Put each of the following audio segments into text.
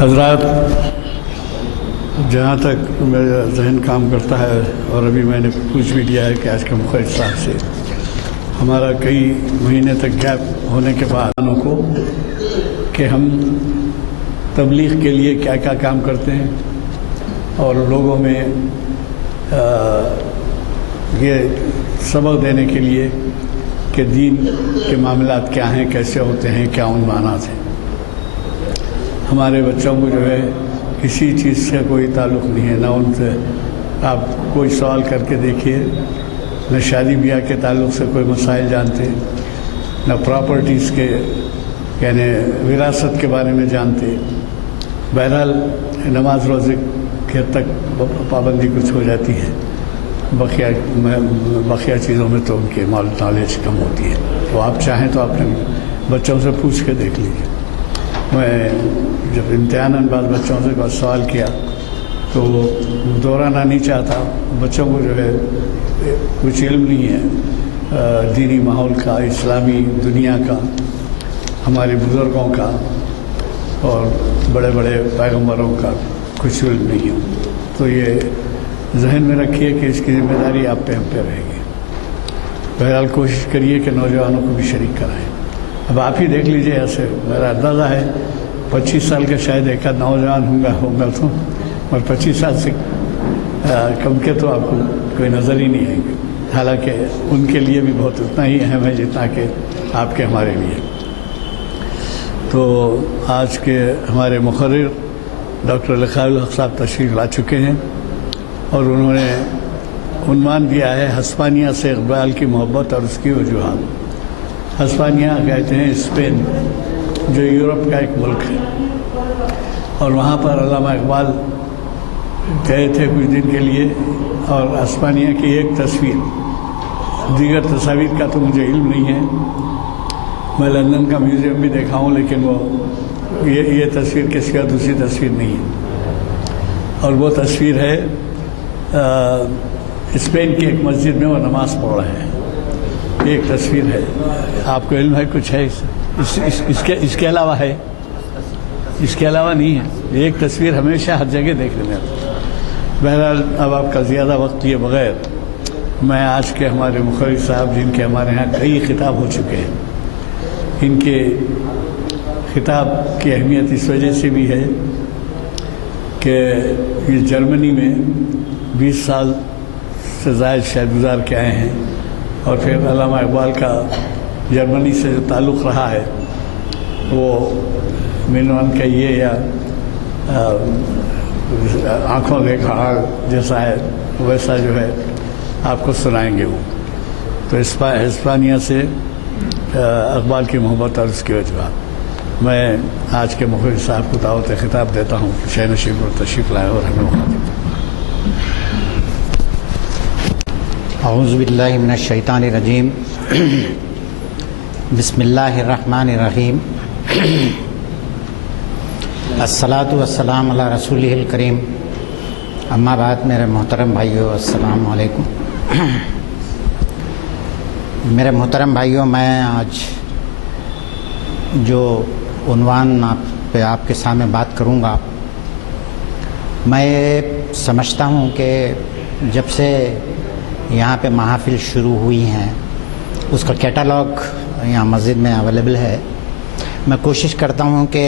حضرات، جہاں تک میرا ذہن کام کرتا ہے اور ابھی میں نے پوچھ بھی لیا ہے کہ آج کے مخرج صاحب سے ہمارا کئی مہینے تک گیپ ہونے کے بعد کو کہ ہم تبلیغ کے لیے کیا کیا کام کرتے ہیں اور لوگوں میں یہ سبق دینے کے لیے کہ دین کے معاملات کیا ہیں، کیسے ہوتے ہیں، کیا عنوانات ہیں۔ ہمارے بچوں کو جو ہے کسی چیز سے کوئی تعلق نہیں ہے، نہ ان سے آپ کوئی سوال کر کے دیکھیے، نہ شادی بیاہ کے تعلق سے کوئی مسائل جانتے، نہ پراپرٹیز کے یعنی وراثت کے بارے میں جانتے۔ بہرحال نماز روزے کے تک پابندی کچھ ہو جاتی ہے، بقیہ چیزوں میں تو ان کی نالج کم ہوتی ہے۔ تو آپ چاہیں تو اپنے بچوں سے پوچھ کے دیکھ لیجیے۔ میں جب امتحان بعد بچوں سے سوال کیا تو دہرانا نہیں چاہتا، بچوں کو جو ہے کچھ علم نہیں ہے دینی ماحول کا، اسلامی دنیا کا، ہمارے بزرگوں کا اور بڑے بڑے پیغمبروں کا کچھ علم نہیں ہو۔ تو یہ ذہن میں رکھیے کہ اس کی ذمہ داری آپ پہ ہم پہ رہے گی۔ بہرحال کوشش کریے کہ نوجوانوں کو بھی شریک کرائیں۔ اب آپ ہی دیکھ لیجئے، ایسے میرا اندازہ ہے 25 سال کا شاید ایک نوجوان ہوگا تو، اور 25 سال سے کم کے تو آپ کو کوئی نظر ہی نہیں آئے گی، حالانکہ ان کے لیے بھی بہت اتنا ہی اہم ہے جتنا کہ آپ کے ہمارے لیے۔ تو آج کے ہمارے مقرر ڈاکٹر لقاء الحق صاحب تشریف لا چکے ہیں اور انہوں نے عنوان دیا ہے ہسپانیہ سے اقبال کی محبت اور اس کی وجوہات۔ ہسپانیہ کہتے ہیں اسپین، جو یورپ کا ایک ملک ہے، اور وہاں پر علامہ اقبال گئے تھے کچھ دن کے لیے، اور ہسپانیہ کی ایک تصویر، دیگر تصاویر کا تو مجھے علم نہیں ہے، میں لندن کا میوزیم بھی دیکھا ہوں، لیکن وہ یہ تصویر کسی کا دوسری تصویر نہیں ہے، اور وہ تصویر ہے اسپین کی ایک مسجد میں وہ نماز پڑھ رہے ہیں۔ ایک تصویر ہے، آپ کو علم ہے کچھ ہے اس کے علاوہ ہے؟ اس کے علاوہ نہیں ہے۔ ایک تصویر ہمیشہ ہر جگہ دیکھنے میں آتی ہے۔ بہرحال اب آپ کا زیادہ وقت لیے بغیر میں آج کے ہمارے مخرج صاحب، جن کے ہمارے ہاں کئی خطاب ہو چکے ہیں، ان کے خطاب کی اہمیت اس وجہ سے بھی ہے کہ یہ جرمنی میں 20 سال سے زائد شاید گزار کے آئے ہیں، اور پھر علامہ اقبال کا جرمنی سے جو تعلق رہا ہے وہ مینوان کہیے یا آنکھوں دیکھا حال جیسا ہے ویسا جو ہے آپ کو سنائیں گے وہ۔ تو ہسپانیہ سے اقبال کی محبت اور اس کی وجوہات۔ میں آج کے مخرج صاحب کو دعوت خطاب دیتا ہوں کہ شہ نشین پر تشریف لائیں اور ہمیں وقت دیں۔ اعوذ باللہ من الشیطان الرجیم، بسم اللہ الرحمن الرحیم، الصلاۃ والسلام علی رسولہ الکریم، اما بعد۔ میرے محترم بھائیو، السلام علیکم۔ میرے محترم بھائیو، میں آج جو عنوان پہ آپ کے سامنے بات کروں گا، میں سمجھتا ہوں کہ جب سے یہاں پہ محافل شروع ہوئی ہیں اس کا کیٹالاگ یہاں مسجد میں اویلیبل ہے۔ میں کوشش کرتا ہوں کہ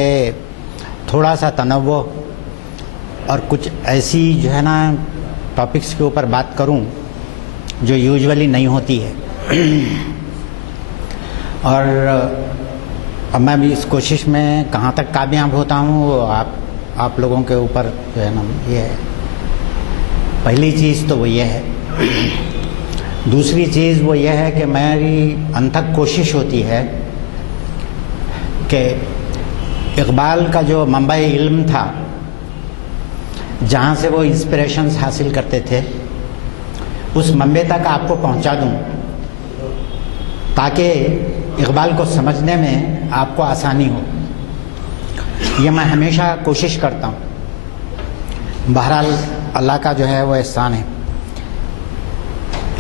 تھوڑا سا تنوع اور کچھ ایسی جو ہے نا ٹاپکس کے اوپر بات کروں جو یوجولی نہیں ہوتی ہے، اور میں بھی اس کوشش میں کہاں تک کامیاب ہوتا ہوں وہ آپ لوگوں کے اوپر جو ہے نا یہ ہے۔ پہلی چیز تو وہ یہ ہے۔ دوسری چیز وہ یہ ہے کہ میری انتھک کوشش ہوتی ہے کہ اقبال کا جو منبع علم تھا، جہاں سے وہ انسپریشنز حاصل کرتے تھے، اس منبع تک آپ کو پہنچا دوں تاکہ اقبال کو سمجھنے میں آپ کو آسانی ہو۔ یہ میں ہمیشہ کوشش کرتا ہوں۔ بہرحال اللہ کا جو ہے وہ احسان ہے۔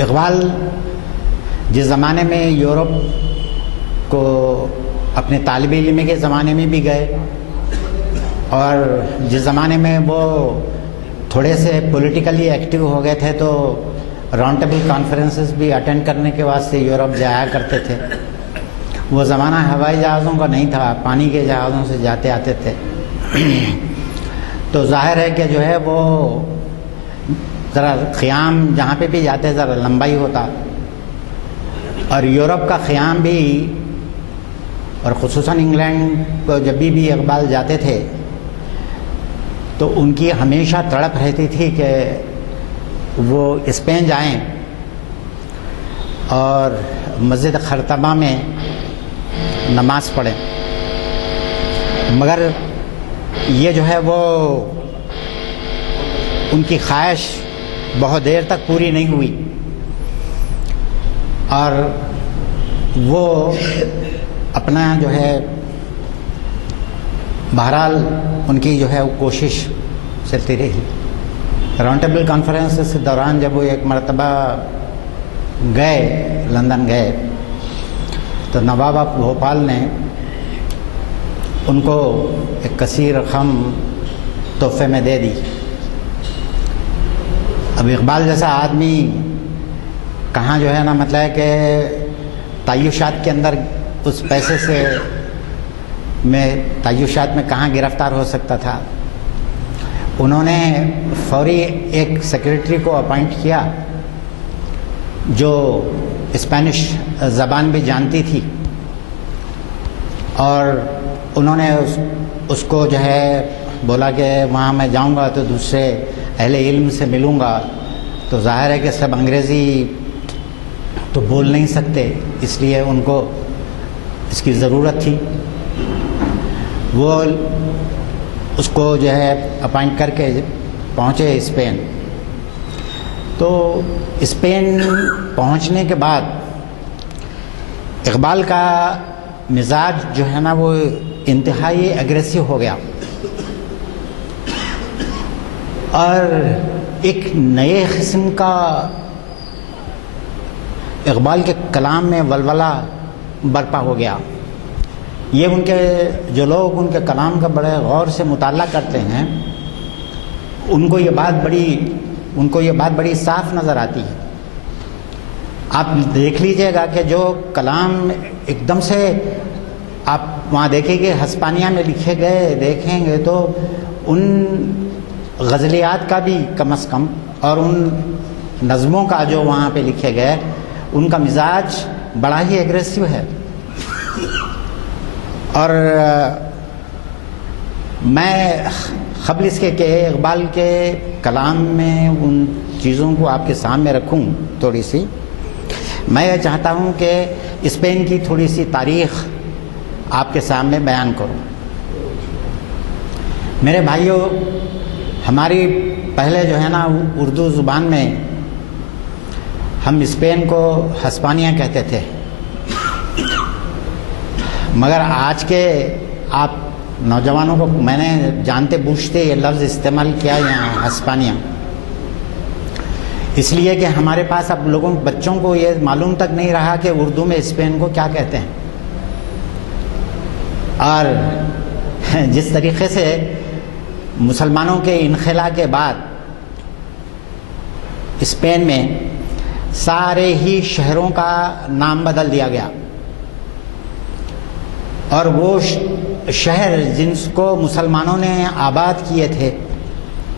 اقبال جس زمانے میں یورپ کو اپنے طالب علم کے زمانے میں بھی گئے، اور جس زمانے میں وہ تھوڑے سے پولیٹیکلی ایکٹیو ہو گئے تھے تو راؤنڈ ٹیبل کانفرنسز بھی اٹینڈ کرنے کے واسطے یورپ جایا کرتے تھے. وہ زمانہ ہوائی جہازوں کا نہیں تھا, پانی کے جہازوں سے جاتے آتے تھے. تو ظاہر ہے کہ جو ہے وہ ذرا قیام جہاں پہ بھی جاتے ذرا لمبا ہی ہوتا, اور یورپ کا قیام بھی, اور خصوصاً انگلینڈ کو جب بھی اقبال جاتے تھے تو ان کی ہمیشہ تڑپ رہتی تھی کہ وہ اسپین جائیں اور مسجد خرطبہ میں نماز پڑھیں. مگر یہ جو ہے وہ ان کی خواہش بہت دیر تک پوری نہیں ہوئی, اور وہ اپنا جو ہے بہرحال ان کی جو ہے وہ کوشش چلتی رہی. راؤنڈ ٹیبل کانفرنس کے دوران جب وہ ایک مرتبہ گئے, لندن گئے, تو نواب آف بھوپال نے ان کو ایک کثیر رقم تحفے میں دے دی. اب اقبال جیسا آدمی کہاں جو ہے نا مطلب ہے کہ تعیشات کے اندر اس پیسے سے تعیشات میں کہاں گرفتار ہو سکتا تھا. انہوں نے فوری ایک سیکرٹری کو اپائنٹ کیا جو اسپینش زبان بھی جانتی تھی, اور انہوں نے اس کو جو ہے بولا کہ وہاں میں جاؤں گا تو دوسرے اہل علم سے ملوں گا, تو ظاہر ہے کہ سب انگریزی تو بول نہیں سکتے, اس لیے ان کو اس کی ضرورت تھی. وہ اس کو جو ہے اپائنٹ کر کے پہنچے اسپین. تو اسپین پہنچنے کے بعد اقبال کا مزاج جو ہے نا وہ انتہائی ایگریسو ہو گیا, اور ایک نئے قسم کا اقبال کے کلام میں ولولہ برپا ہو گیا. یہ ان کے جو لوگ ان کے کلام کا بڑے غور سے مطالعہ کرتے ہیں ان کو یہ بات بڑی صاف نظر آتی ہے. آپ دیکھ لیجئے گا کہ جو کلام ایک دم سے آپ وہاں دیکھیں گے ہسپانیہ میں لکھے گئے دیکھیں گے تو ان غزلیات کا بھی کم از کم اور ان نظموں کا جو وہاں پہ لکھے گئے ان کا مزاج بڑا ہی ایگریسو ہے. اور میں قبل اس کے کہ اقبال کے کلام میں ان چیزوں کو آپ کے سامنے رکھوں تھوڑی سی, میں یہ چاہتا ہوں کہ اسپین کی تھوڑی سی تاریخ آپ کے سامنے بیان کروں. میرے بھائیوں, ہماری پہلے جو ہے نا اردو زبان میں ہم اسپین کو ہسپانیہ کہتے تھے, مگر آج کے آپ نوجوانوں کو میں نے جانتے بوجھتے یہ لفظ استعمال کیا یہاں ہسپانیہ, اس لیے کہ ہمارے پاس اب بچوں کو یہ معلوم تک نہیں رہا کہ اردو میں اسپین کو کیا کہتے ہیں. اور جس طریقے سے مسلمانوں کے انخلا کے بعد اسپین میں سارے ہی شہروں کا نام بدل دیا گیا, اور وہ شہر جن کو مسلمانوں نے آباد کیے تھے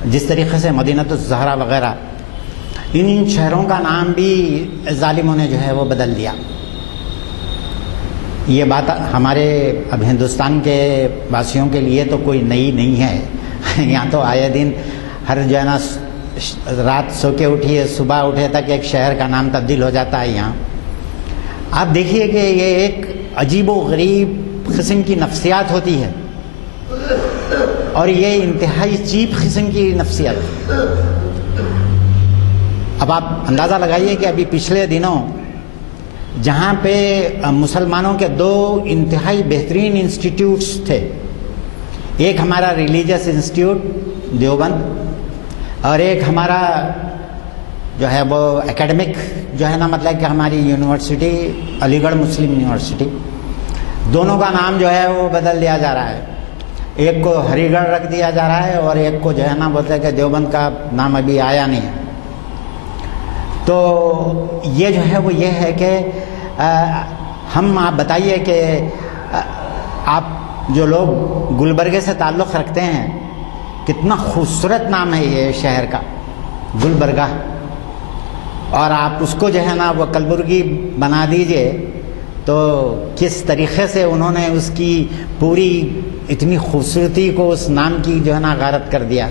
جس طریقے سے مدینہ الزہرا وغیرہ, ان شہروں کا نام بھی ظالموں نے جو ہے وہ بدل دیا. یہ بات ہمارے اب ہندوستان کے واسیوں کے لیے تو کوئی نئی نہیں ہے. یہاں تو آئے دن ہر جو ہے نا رات سو کے اٹھیے صبح اٹھے تک ایک شہر کا نام تبدیل ہو جاتا ہے. یہاں آپ دیکھیے کہ یہ ایک عجیب و غریب قسم کی نفسیات ہوتی ہے, اور یہ انتہائی چیپ قسم کی نفسیات. اب آپ اندازہ لگائیے کہ ابھی پچھلے دنوں جہاں پہ مسلمانوں کے دو انتہائی بہترین انسٹیٹیوٹس تھے, ایک ہمارا ریلیجیس انسٹیٹیوٹ دیوبند اور ایک ہمارا جو ہے وہ اکیڈمک جو ہے نا مطلب کہ ہماری یونیورسٹی علی گڑھ مسلم یونیورسٹی, دونوں کا نام جو ہے وہ بدل دیا جا رہا ہے. ایک کو ہری گڑھ رکھ دیا جا رہا ہے اور ایک کو جو ہے نا بولتے ہیں کہ دیوبند کا نام ابھی آیا نہیں ہے. تو یہ جو ہے وہ یہ ہے کہ ہم آپ بتائیے کہ آپ جو لوگ گلبرگے سے تعلق رکھتے ہیں کتنا خوبصورت نام ہے یہ شہر کا گلبرگہ, اور آپ اس کو جو ہے نا وہ کلبرگی بنا دیجئے تو کس طریقے سے انہوں نے اس کی پوری اتنی خوبصورتی کو اس نام کی جو ہے نا غارت کر دیا.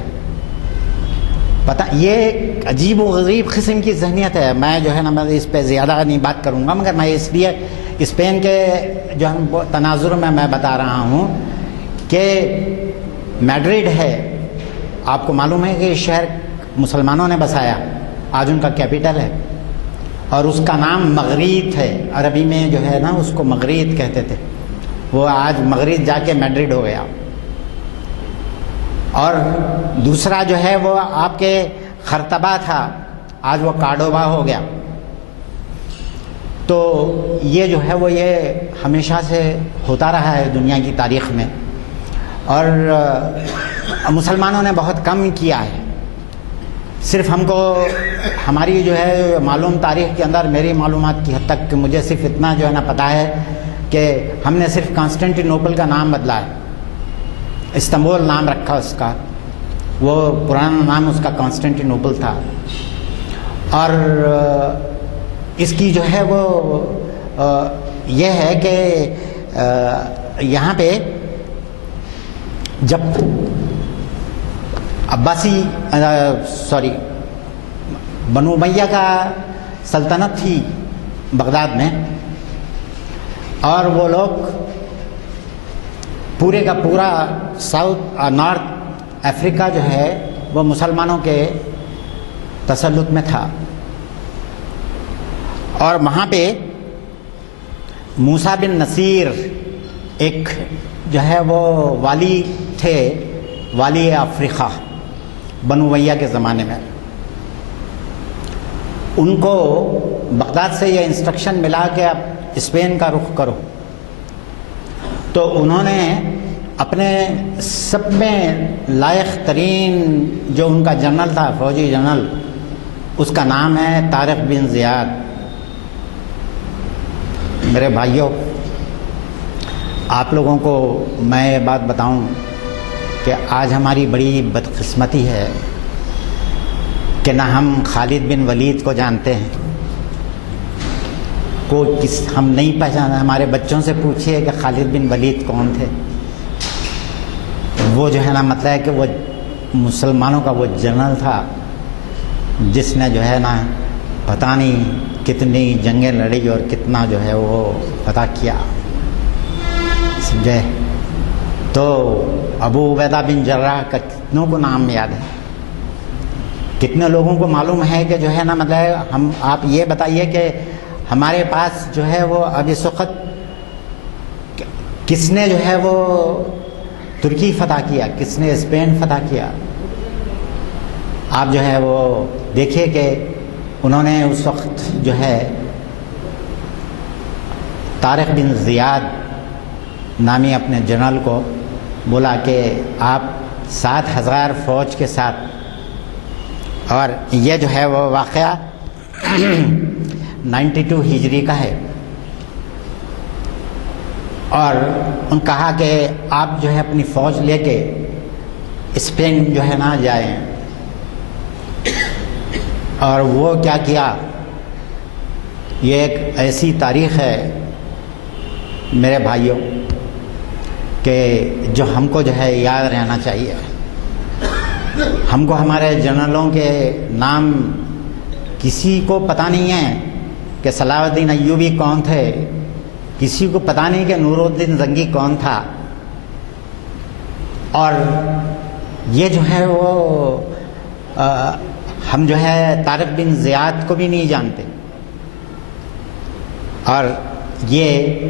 پتہ یہ ایک عجیب و غریب قسم کی ذہنیت ہے. میں جو ہے نا میں اس پہ زیادہ نہیں بات کروں گا, مگر میں اس لیے اسپین کے جو ہم تناظر میں بتا رہا ہوں کہ میڈرڈ ہے, آپ کو معلوم ہے کہ یہ شہر مسلمانوں نے بسایا, آج ان کا کیپٹل ہے, اور اس کا نام مغریت ہے. عربی میں جو ہے نا اس کو مغریت کہتے تھے, وہ آج مغرب جا کے میڈرڈ ہو گیا. اور دوسرا جو ہے وہ آپ کے خرطبہ تھا, آج وہ کارڈوبا ہو گیا. تو یہ جو ہے وہ یہ ہمیشہ سے ہوتا رہا ہے دنیا کی تاریخ میں, اور مسلمانوں نے بہت کم کیا ہے. صرف ہم کو ہماری جو ہے معلوم تاریخ کے اندر, میری معلومات کی حد تک کہ مجھے صرف اتنا جو ہے نا پتہ ہے کہ ہم نے صرف کانسٹینٹی نوپل کا نام بدلا ہے, استنبول نام رکھا اس کا, وہ پرانا نام اس کا کانسٹینٹی نوپل تھا. اور اس کی جو ہے وہ یہ ہے کہ یہاں پہ جب عباسی بنو امیہ کا سلطنت تھی بغداد میں, اور وہ لوگ پورے کا پورا ساؤتھ نارتھ افریقہ جو ہے وہ مسلمانوں کے تسلط میں تھا. اور وہاں پہ موسیٰ بن نصیر ایک جو ہے وہ والی تھے, والی افریقہ بنو امیہ کے زمانے میں. ان کو بغداد سے یہ انسٹرکشن ملا کہ اب اسپین کا رخ کرو, تو انہوں نے اپنے سب میں لائق ترین جو ان کا جنرل تھا, فوجی جنرل, اس کا نام ہے طارق بن زیاد. میرے بھائیوں, آپ لوگوں کو میں یہ بات بتاؤں کہ آج ہماری بڑی بدقسمتی ہے کہ نہ ہم خالد بن ولید کو جانتے ہیں, ہم نہیں پہچانا. ہمارے بچوں سے پوچھئے کہ خالد بن ولید کون تھے, وہ جو ہے نا مطلب ہے کہ وہ مسلمانوں کا وہ جنرل تھا جس نے جو ہے نا پتہ نہیں کتنی جنگیں لڑی اور کتنا جو ہے وہ پتہ کیا, سمجھے. تو ابو عبیدہ بن جراح کا کتنوں کو نام یاد ہے, کتنے لوگوں کو معلوم ہے کہ جو ہے نا مطلب آپ یہ بتائیے کہ ہمارے پاس جو ہے وہ اب اس وقت کس نے جو ہے وہ ترکی فتح کیا, کس نے اسپین فتح کیا. آپ جو ہے وہ دیکھیے کہ انہوں نے اس وقت جو ہے طارق بن زیاد نامی اپنے جنرل کو بولا کہ آپ 7,000 فوج کے ساتھ, اور یہ جو ہے وہ واقعہ 92 ہجری کا ہے, اور ان کہا کہ آپ جو ہے اپنی فوج لے کے اسپین جو ہے نا جائیں. اور وہ کیا کیا, یہ ایک ایسی تاریخ ہے میرے بھائیوں کہ جو ہم کو جو ہے یاد رہنا چاہیے. ہم کو ہمارے جنرلوں کے نام کسی کو پتہ نہیں ہے کہ صلاح الدین ایوبی کون تھے, کسی کو پتہ نہیں کہ نور الدین زنگی کون تھا, اور یہ جو ہے وہ ہم جو ہے طارق بن زیاد کو بھی نہیں جانتے. اور یہ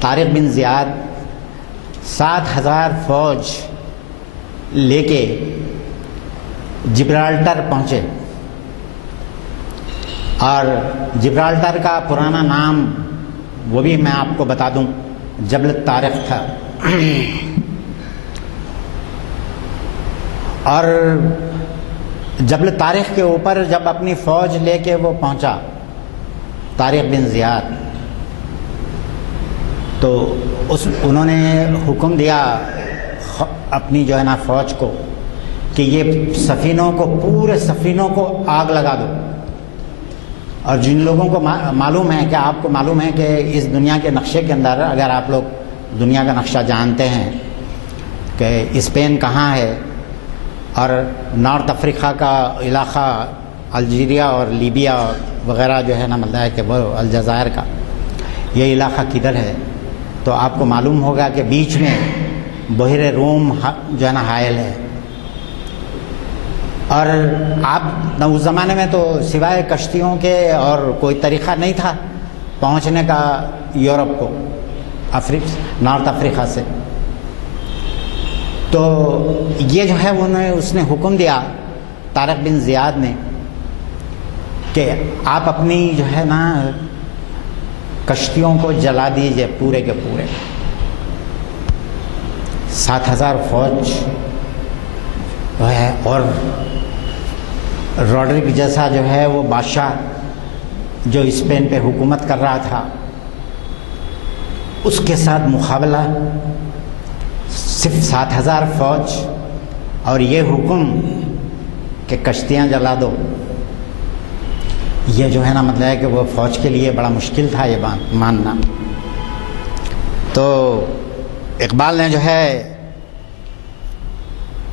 طارق بن زیاد 7,000 فوج لے کے جبرالٹر پہنچے, اور جبرالٹر کا پرانا نام وہ بھی میں آپ کو بتا دوں, جبل طارق تھا. اور جبل طارق کے اوپر جب اپنی فوج لے کے وہ پہنچا طارق بن زیاد، تو انہوں نے حکم دیا اپنی جو ہے نا فوج کو کہ یہ سفینوں کو، پورے سفینوں کو آگ لگا دو. اور جن لوگوں کو معلوم ہے کہ آپ کو معلوم ہے کہ اس دنیا کے نقشے کے اندر، اگر آپ لوگ دنیا کا نقشہ جانتے ہیں کہ اسپین کہاں ہے اور نارتھ افریقہ کا علاقہ الجیریا اور لیبیا وغیرہ جو ہے نا مطلب ہے کہ وہ الجزائر کا یہ علاقہ کدھر ہے، تو آپ کو معلوم ہوگا کہ بیچ میں بحیرہ روم جو ہے نا حائل ہے. اور آپ اس زمانے میں تو سوائے کشتیوں کے اور کوئی طریقہ نہیں تھا پہنچنے کا یورپ کو نارتھ افریقہ سے. تو یہ جو ہے اس نے حکم دیا طارق بن زیاد نے کہ آپ اپنی جو ہے نا کشتیوں کو جلا دیجئے پورے کے پورے. 7,000 فوج جو ہے اور روڈرک جیسا جو ہے وہ بادشاہ جو اسپین پہ حکومت کر رہا تھا، اس کے ساتھ مقابلہ صرف 7,000 فوج اور یہ حکم کہ کشتیاں جلا دو. یہ جو ہے نا مطلب ہے کہ وہ فوج کے لیے بڑا مشکل تھا یہ بات ماننا. تو اقبال نے جو ہے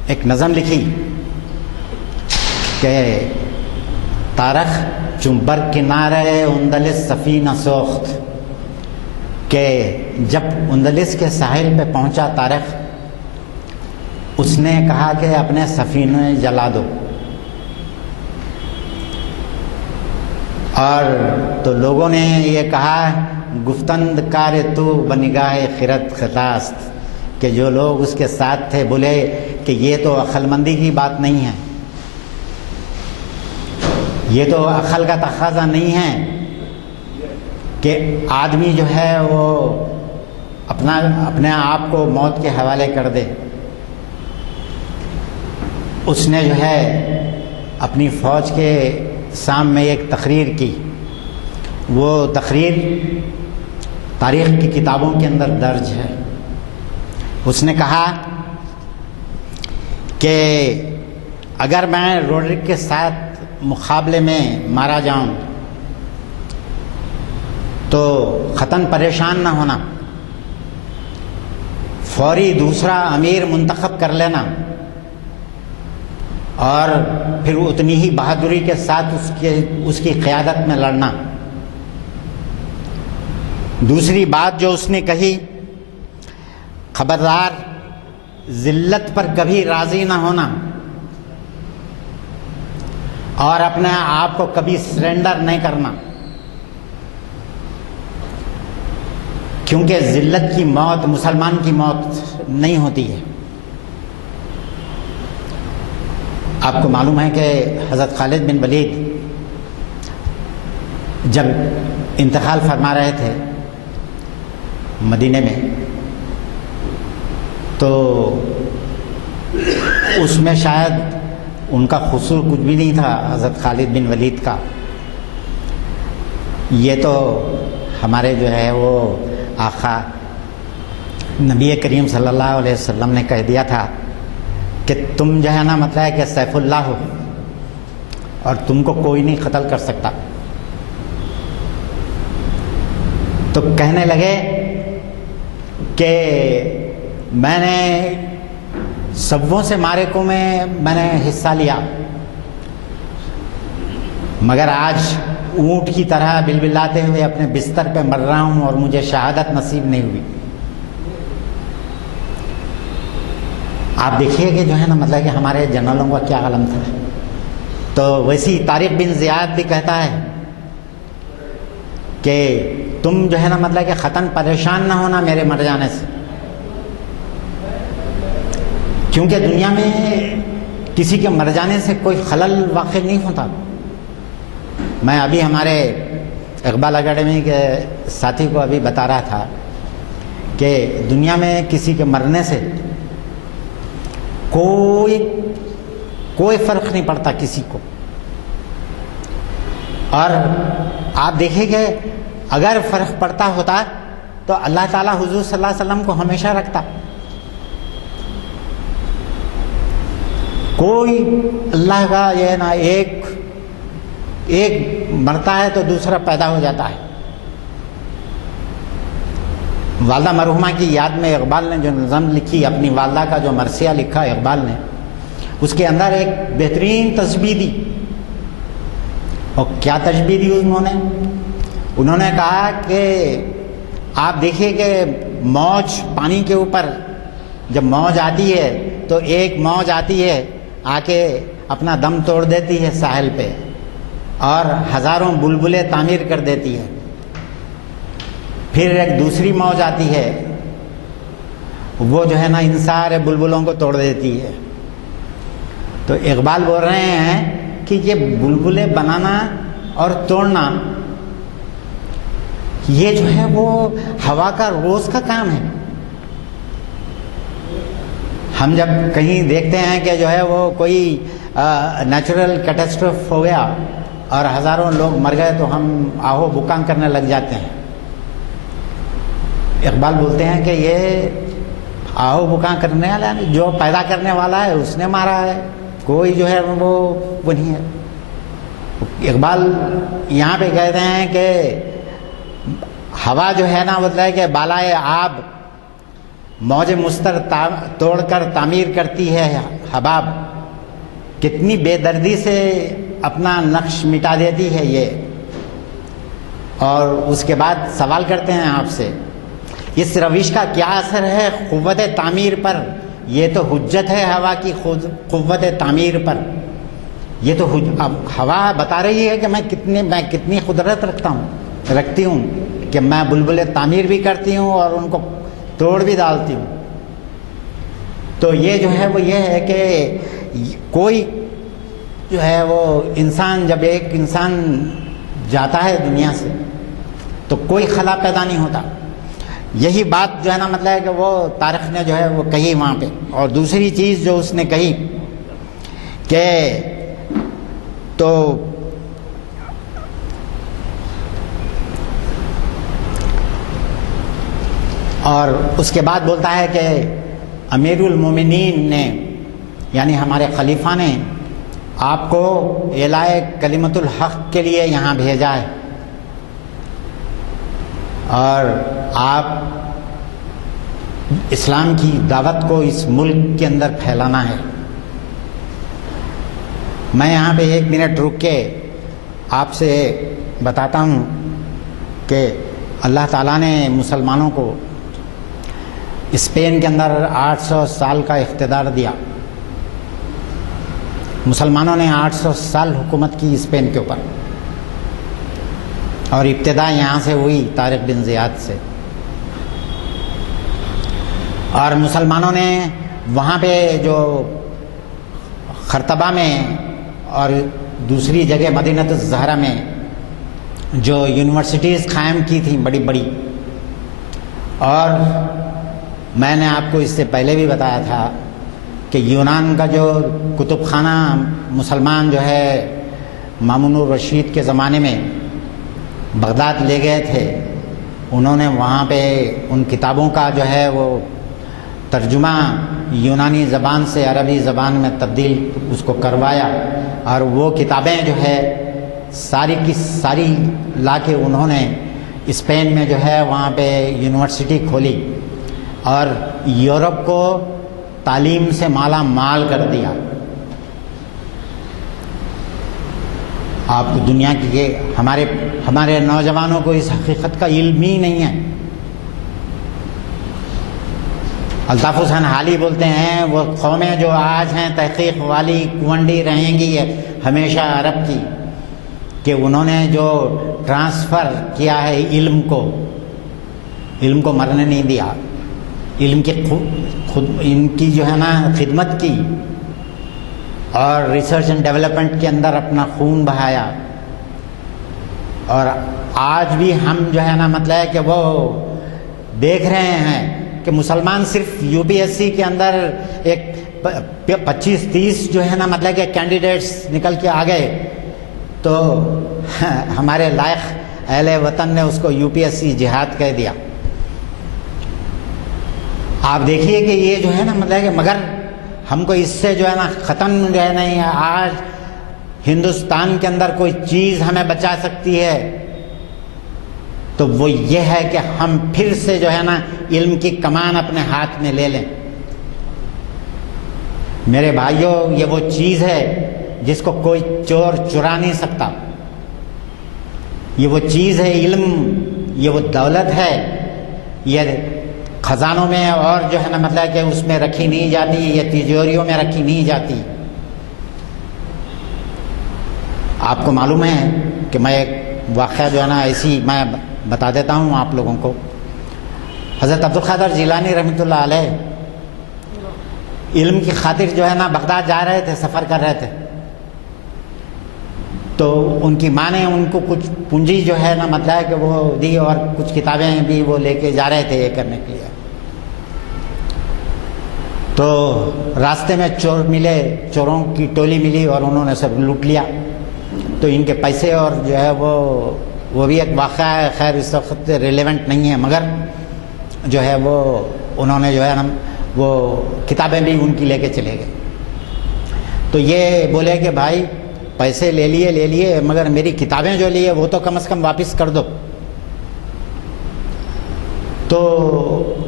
ایک نظم لکھی کہ طارق چنبر کنارے اندلس سفینہ سوخت، کہ جب اندلس کے ساحل پہ پہنچا طارق، اس نے کہا کہ اپنے سفینے جلا دو. اور تو لوگوں نے یہ کہا گفتند کار تو بنگاہ خرد خطاست، کہ جو لوگ اس کے ساتھ تھے بولے کہ یہ تو عقل مندی کی بات نہیں ہے، یہ تو عقل کا تقاضا نہیں ہے کہ آدمی جو ہے وہ اپنے آپ کو موت کے حوالے کر دے. اس نے جو ہے اپنی فوج کے سامنے ایک تقریر کی. وہ تقریر تاریخ کی کتابوں کے اندر درج ہے. اس نے کہا کہ اگر میں روڈرک کے ساتھ مقابلے میں مارا جاؤں تو ختن پریشان نہ ہونا، فوری دوسرا امیر منتخب کر لینا اور پھر اتنی ہی بہادری کے ساتھ اس کی قیادت میں لڑنا. دوسری بات جو اس نے کہی، خبردار ذلت پر کبھی راضی نہ ہونا اور اپنے آپ کو کبھی سرنڈر نہیں کرنا، کیونکہ ذلت کی موت مسلمان کی موت نہیں ہوتی ہے. آپ کو معلوم ہے کہ حضرت خالد بن ولید جب انتقال فرما رہے تھے مدینے میں، تو اس میں شاید ان کا قصور کچھ بھی نہیں تھا حضرت خالد بن ولید کا. یہ تو ہمارے جو ہے وہ آقا نبی کریم صلی اللہ علیہ وسلم نے کہہ دیا تھا کہ تم جو ہے نا مطلب ہے کہ سیف اللہ ہو اور تم کو کوئی نہیں قتل کر سکتا. تو کہنے لگے کہ میں نے سبوں سے معرکوں میں نے حصہ لیا، مگر آج اونٹ کی طرح بلبلاتے ہوئے اپنے بستر پہ مر رہا ہوں اور مجھے شہادت نصیب نہیں ہوئی. آپ دیکھیے کہ جو ہے نا مطلب کہ ہمارے جنرلوں کا کیا عالم تھا. تو ویسی طارق بن زیاد بھی کہتا ہے کہ تم جو ہے نا مطلب کہ ختن پریشان نہ ہونا میرے مر جانے سے، کیونکہ دنیا میں کسی کے مر جانے سے کوئی خلل واقع نہیں ہوتا. میں ابھی ہمارے اقبال اکیڈمی کے ساتھی کو ابھی بتا رہا تھا کہ دنیا میں کسی کے مرنے سے کوئی کوئی فرق نہیں پڑتا کسی کو. اور آپ دیکھیں کہ اگر فرق پڑتا ہوتا تو اللہ تعالیٰ حضور صلی اللہ علیہ وسلم کو ہمیشہ رکھتا. کوئی اللہ کا یہ نا ایک مرتا ہے تو دوسرا پیدا ہو جاتا ہے. والدہ مرحومہ کی یاد میں اقبال نے جو نظم لکھی، اپنی والدہ کا جو مرثیہ لکھا اقبال نے، اس کے اندر ایک بہترین تشبیہ دی. اور کیا تشبیہ دی انہوں نے کہا کہ آپ دیکھیے کہ موج پانی کے اوپر جب موج آتی ہے تو ایک موج آتی ہے آ کے اپنا دم توڑ دیتی ہے ساحل پہ اور ہزاروں بلبلیں تعمیر کر دیتی ہے. پھر ایک دوسری موج آتی ہے، وہ جو ہے نا ان سارے بلبلوں کو توڑ دیتی ہے. تو اقبال بول رہے ہیں کہ یہ بلبلیں بنانا اور توڑنا یہ جو ہے وہ ہوا کا روز کا کام ہے. ہم جب کہیں دیکھتے ہیں کہ جو ہے وہ کوئی نیچرل کیٹاسٹروف ہو گیا اور ہزاروں لوگ مر گئے تو ہم آہو بکان کرنے لگ جاتے ہیں. اقبال بولتے ہیں کہ یہ آہو بکان کرنے والا جو پیدا کرنے والا ہے اس نے مارا ہے، کوئی جو ہے وہ نہیں ہے. اقبال یہاں پہ کہتے ہیں کہ ہوا جو ہے نا مطلب ہے کہ بالائے آب موج مستر توڑ کر تعمیر کرتی ہے حباب، کتنی بے دردی سے اپنا نقش مٹا دیتی ہے یہ. اور اس کے بعد سوال کرتے ہیں آپ سے، اس روش کا کیا اثر ہے قوت تعمیر پر؟ یہ تو حجت ہے ہوا کی قوت تعمیر پر. یہ تو اب ہوا بتا رہی ہے کہ میں کتنی قدرت رکھتی ہوں کہ میں بلبلیں تعمیر بھی کرتی ہوں اور ان کو توڑ بھی ڈالتی ہوں. تو یہ جو ہے وہ یہ ہے کہ کوئی جو ہے وہ انسان، جب ایک انسان جاتا ہے دنیا سے تو کوئی خلا پیدا نہیں ہوتا. یہی بات جو ہے نا مطلب ہے کہ وہ تاریخ نے جو ہے وہ کہی وہاں پہ. اور دوسری چیز جو اس نے کہی کہ تو اور اس کے بعد بولتا ہے کہ امیر المومنین نے یعنی ہمارے خلیفہ نے آپ کو اعلائے کلمت الحق کے لیے یہاں بھیجا ہے اور آپ اسلام کی دعوت کو اس ملک کے اندر پھیلانا ہے. میں یہاں پہ 1 منٹ رک کے آپ سے بتاتا ہوں کہ اللہ تعالیٰ نے مسلمانوں کو اسپین کے اندر 800 سال کا اقتدار دیا. مسلمانوں نے 800 سال حکومت کی اسپین کے اوپر، اور ابتدا یہاں سے ہوئی طارق بن زیاد سے. اور مسلمانوں نے وہاں پہ جو خرطبہ میں اور دوسری جگہ مدینۃ الزہرا میں جو یونیورسٹیز قائم کی تھیں بڑی بڑی. اور میں نے آپ کو اس سے پہلے بھی بتایا تھا کہ یونان کا جو کتب خانہ مسلمان جو ہے مامون الرشید کے زمانے میں بغداد لے گئے تھے، انہوں نے وہاں پہ ان کتابوں کا جو ہے وہ ترجمہ یونانی زبان سے عربی زبان میں تبدیل اس کو کروایا. اور وہ کتابیں جو ہے ساری کی ساری لا کے انہوں نے اسپین میں جو ہے وہاں پہ یونیورسٹی کھولی اور یورپ کو تعلیم سے مالا مال کر دیا. آپ کو دنیا کی ہمارے نوجوانوں کو اس حقیقت کا علم ہی نہیں ہے. الطاف حسین حالی بولتے ہیں وہ قومیں جو آج ہیں تحقیق والی کنڈی رہیں گی ہمیشہ عرب کی، کہ انہوں نے جو ٹرانسفر کیا ہے علم کو مرنے نہیں دیا، علم کی ان کی جو ہے نا خدمت کی اور ریسرچ اینڈ ڈیولپمنٹ کے اندر اپنا خون بہایا. اور آج بھی ہم جو ہے نا مطلب ہے کہ وہ دیکھ رہے ہیں کہ مسلمان صرف UPSC کے اندر ایک 25-30 جو ہے نا مطلب کہ کینڈیڈیٹس نکل کے آ گئے تو ہمارے لائق اہل وطن نے اس کو UPSC جہاد کہہ دیا. آپ دیکھیے کہ یہ جو ہے نا مطلب کہ مگر ہم کو اس سے جو ہے نا ختم جو ہے نہیں ہے. آج ہندوستان کے اندر کوئی چیز ہمیں بچا سکتی ہے تو وہ یہ ہے کہ ہم پھر سے جو ہے نا علم کی کمان اپنے ہاتھ میں لے لیں. میرے بھائیوں، یہ وہ چیز ہے جس کو کوئی چور چرا نہیں سکتا. یہ وہ چیز ہے علم، یہ وہ دولت ہے، یہ خزانوں میں اور جو ہے نا مطلب کہ اس میں رکھی نہیں جاتی، یہ تجوریوں میں رکھی نہیں جاتی. آپ کو معلوم ہے کہ میں ایک واقعہ جو ہے نا ایسی میں بتا دیتا ہوں آپ لوگوں کو. حضرت عبدالقادر جیلانی رحمۃ اللہ علیہ علم کی خاطر جو ہے نا بغداد جا رہے تھے، سفر کر رہے تھے. تو ان کی ماں نے ان کو کچھ پونجی جو ہے نا مطلب کہ وہ دی اور کچھ کتابیں بھی وہ لے کے جا رہے تھے یہ کرنے کے لیے. تو راستے میں چور ملے، چوروں کی ٹولی ملی اور انہوں نے سب لوٹ لیا. تو ان کے پیسے اور جو ہے وہ بھی ایک واقعہ ہے، خیر اس وقت ریلیونٹ نہیں ہے، مگر جو ہے وہ انہوں نے جو ہے نا وہ کتابیں بھی ان کی لے کے چلے گئے. تو یہ بولے کہ بھائی پیسے لے لیے مگر میری کتابیں جو لیے وہ تو کم از کم واپس کر دو. تو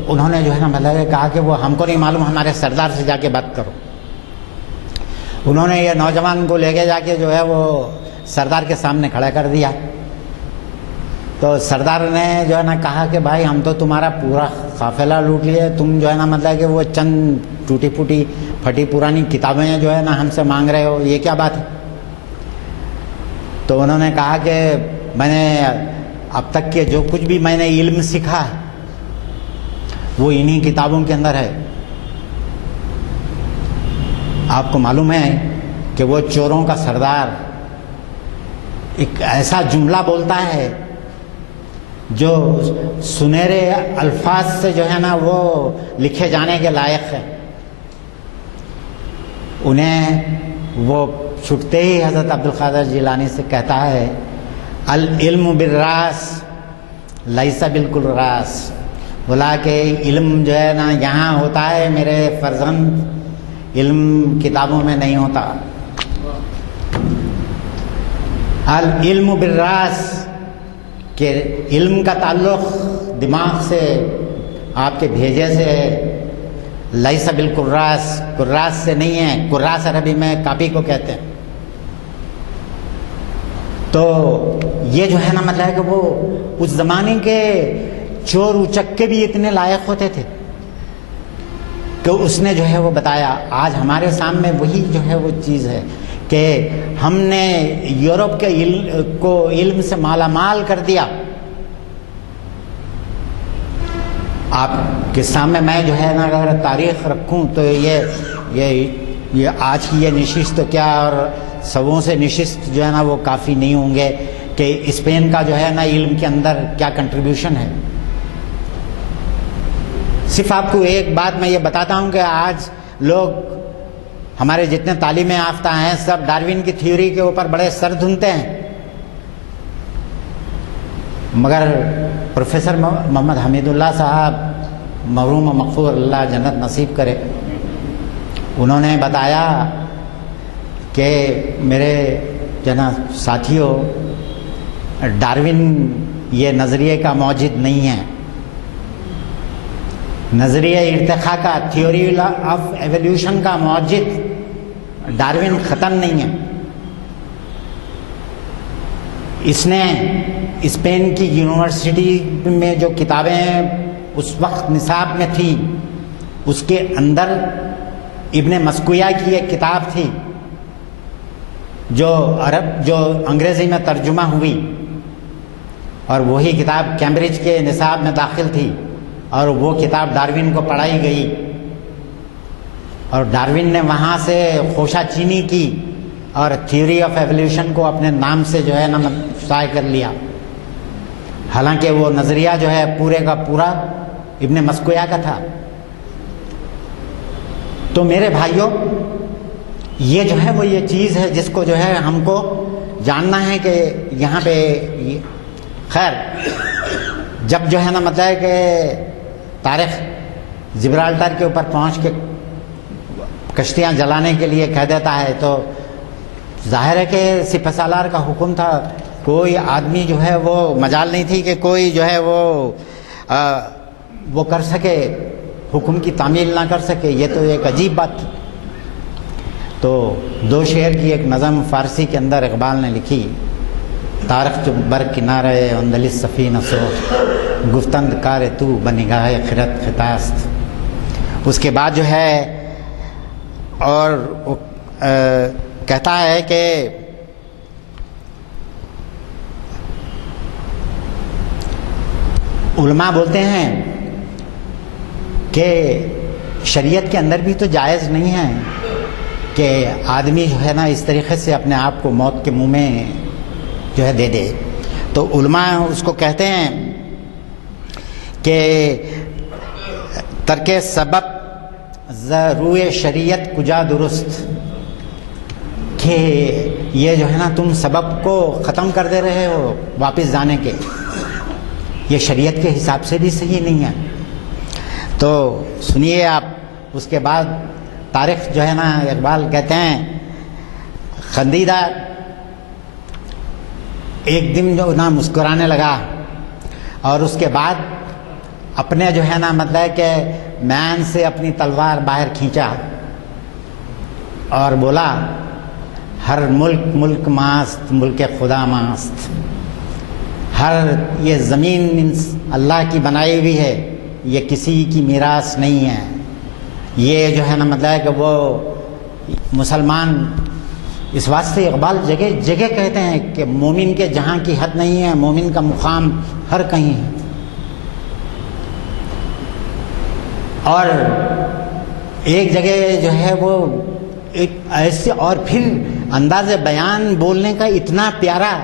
انہوں نے جو ہے نا مطلب کہا کہ وہ ہم کو نہیں معلوم، ہمارے سردار سے جا کے بات کرو. انہوں نے یہ نوجوان کو لے کے جا کے جو ہے وہ سردار کے سامنے کھڑا کر دیا. تو سردار نے جو ہے نا کہا کہ بھائی ہم تو تمہارا پورا قافلہ لوٹ لیے، تم جو ہے نا مطلب کہ وہ چند ٹوٹی پھوٹی پھٹی پرانی کتابیں جو ہے نا ہم سے مانگ رہے ہو، یہ کیا بات ہے؟ تو انہوں نے کہا کہ میں نے اب تک کے جو کچھ بھی میں نے علم سیکھا ہے وہ انہی کتابوں کے اندر ہے. آپ کو معلوم ہے کہ وہ چوروں کا سردار ایک ایسا جملہ بولتا ہے جو سنہرے الفاظ سے جو ہے نا وہ لکھے جانے کے لائق ہے. انہیں وہ چھٹتے ہی حضرت عبدالقادر جیلانی سے کہتا ہے العلم بالراس لیس بالکراس. بولا کہ علم جو ہے نا یہاں ہوتا ہے میرے فرزند، علم کتابوں میں نہیں ہوتا. العلم بالراس کہ علم کا تعلق دماغ سے، آپ کے بھیجے سے ہے. لیس بالکراس، کراس سے نہیں ہے. کراس عربی میں کاپی کو کہتے ہیں. تو یہ جو ہے نا مطلب ہے کہ وہ اس زمانے کے چور اچکے بھی اتنے لائق ہوتے تھے کہ اس نے جو ہے وہ بتایا. آج ہمارے سامنے وہی جو ہے وہ چیز ہے کہ ہم نے یورپ کے کو علم سے مالا مال کر دیا. آپ کے سامنے میں جو ہے نا اگر تاریخ رکھوں تو یہ آج کی یہ نشست تو کیا اور سبوں سے نشست جو ہے نا وہ کافی نہیں ہوں گے کہ اسپین کا جو ہے نا علم کے اندر کیا کنٹریبیوشن ہے. صرف آپ کو ایک بات میں یہ بتاتا ہوں کہ آج لوگ ہمارے جتنے تعلیم یافتہ ہیں سب ڈاروین کی تھیوری کے اوپر بڑے سر دھنتے ہیں، مگر پروفیسر محمد حمید اللہ صاحب مرحوم و مغفور اللہ جنت نصیب کرے، انہوں نے بتایا کہ میرے جناب ساتھیوں ڈاروین یہ نظریے کا موجد نہیں ہے. نظریہ ارتقاء کا، تھیوری آف ایولیوشن کا موجد ڈاروین ختم نہیں ہے. اس نے اسپین کی یونیورسٹی میں جو کتابیں اس وقت نصاب میں تھی اس کے اندر ابن مسکویہ کی ایک کتاب تھی جو انگریزی میں ترجمہ ہوئی اور وہی کتاب کیمبرج کے نصاب میں داخل تھی اور وہ کتاب ڈاروین کو پڑھائی گئی اور ڈاروین نے وہاں سے خوشہ چینی کی اور تھیوری آف ایولیوشن کو اپنے نام سے جو ہے نا شائع کر لیا. حالانکہ وہ نظریہ جو ہے پورے کا پورا ابن مسکویا کا تھا. تو میرے بھائیوں یہ جو ہے وہ یہ چیز ہے جس کو جو ہے ہم کو جاننا ہے کہ یہاں پہ خیر جب جو ہے نا مطلب کہ طارق جبرالٹر کے اوپر پہنچ کے کشتیاں جلانے کے لیے کہہ دیتا ہے تو ظاہر ہے کہ سپہ سالار کا حکم تھا. کوئی آدمی جو ہے وہ مجال نہیں تھی کہ کوئی جو ہے وہ کر سکے، حکم کی تعمیل نہ کر سکے. یہ تو ایک عجیب بات تھی. تو 2 شعر کی ایک نظم فارسی کے اندر اقبال نے لکھی. طارق جو بر کنارے اندل سفینہ سو گفتند کار تو بنگاہ خرت خطاست. اس کے بعد جو ہے اور کہتا ہے کہ علماء بولتے ہیں کہ شریعت کے اندر بھی تو جائز نہیں ہے کہ آدمی جو ہے نا اس طریقے سے اپنے آپ کو موت کے منہ میں جو ہے دے دے. تو علماء اس کو کہتے ہیں کہ ترک سبب ضروع شریعت کجا درست، کہ یہ جو ہے نا تم سبب کو ختم کر دے رہے ہو واپس جانے کے، یہ شریعت کے حساب سے بھی صحیح نہیں ہے. تو سنیے آپ. اس کے بعد طارق جو ہے نا اقبال کہتے ہیں خندیدہ ایک دن جو نا مسکرانے لگا اور اس کے بعد اپنے جو ہے نا مطلب کہ مین سے اپنی تلوار باہر کھینچا اور بولا ہر ملک ملک ماست ملک خدا ماست. ہر یہ زمین اللہ کی بنائی ہوئی ہے، یہ کسی کی میراث نہیں ہے. یہ جو ہے نا مطلب کہ وہ مسلمان اس واسطے اقبال جگہ جگہ کہتے ہیں کہ مومن کے جہاں کی حد نہیں ہے، مومن کا مقام ہر کہیں ہے. اور ایک جگہ جو ہے وہ ایک ایسے اور پھر انداز بیان بولنے کا اتنا پیارا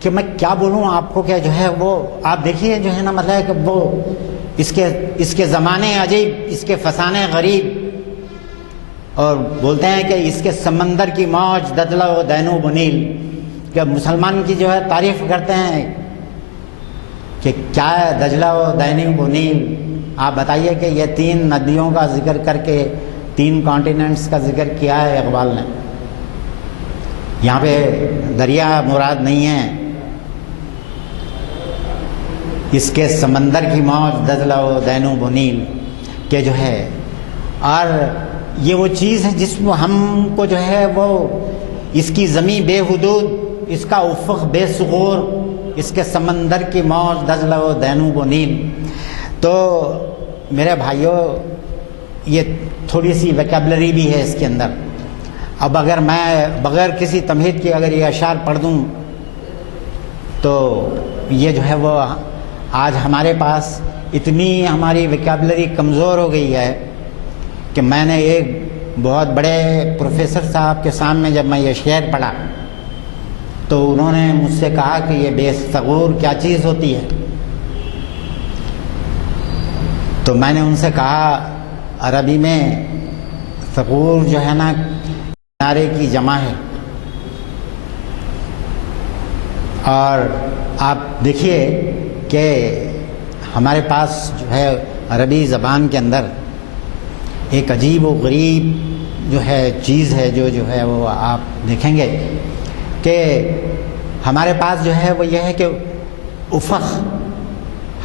کہ میں کیا بولوں آپ کو، کہ جو ہے وہ آپ دیکھیے جو ہے نا مطلب کہ وہ اس کے زمانے عجیب، اس کے فسانے غریب، اور بولتے ہیں کہ اس کے سمندر کی موج دجلہ و دینوب و نیل. کہ مسلمان کی جو ہے تعریف کرتے ہیں کہ کیا ہے دجلہ و دینوب و نیل. آپ بتائیے کہ یہ 3 ندیوں کا ذکر کر کے 3 کانٹیننٹس کا ذکر کیا ہے اقبال نے. یہاں پہ دریا مراد نہیں ہے، اس کے سمندر کی موج دجلہ و دینوب و نیل کہ جو ہے. اور یہ وہ چیز ہے جس میں ہم کو جو ہے وہ اس کی زمین بے حدود، اس کا افق بے ثغور، اس کے سمندر کی موج دجلہ و دینوب و نیل. تو میرے بھائیوں یہ تھوڑی سی ویکیبلری بھی ہے اس کے اندر. اب اگر میں بغیر کسی تمہید کے اگر یہ اشعار پڑھ دوں تو یہ جو ہے وہ آج ہمارے پاس اتنی ہماری ویکیبلری کمزور ہو گئی ہے کہ میں نے ایک بہت بڑے پروفیسر صاحب کے سامنے جب میں یہ شعر پڑھا تو انہوں نے مجھ سے کہا کہ یہ بے ثغور کیا چیز ہوتی ہے. تو میں نے ان سے کہا عربی میں ثغور جو ہے نا کنارے کی جمع ہے. اور آپ دیکھیے کہ ہمارے پاس جو ہے عربی زبان کے اندر ایک عجیب و غریب جو ہے چیز ہے جو ہے وہ آپ دیکھیں گے کہ ہمارے پاس جو ہے وہ یہ ہے کہ افق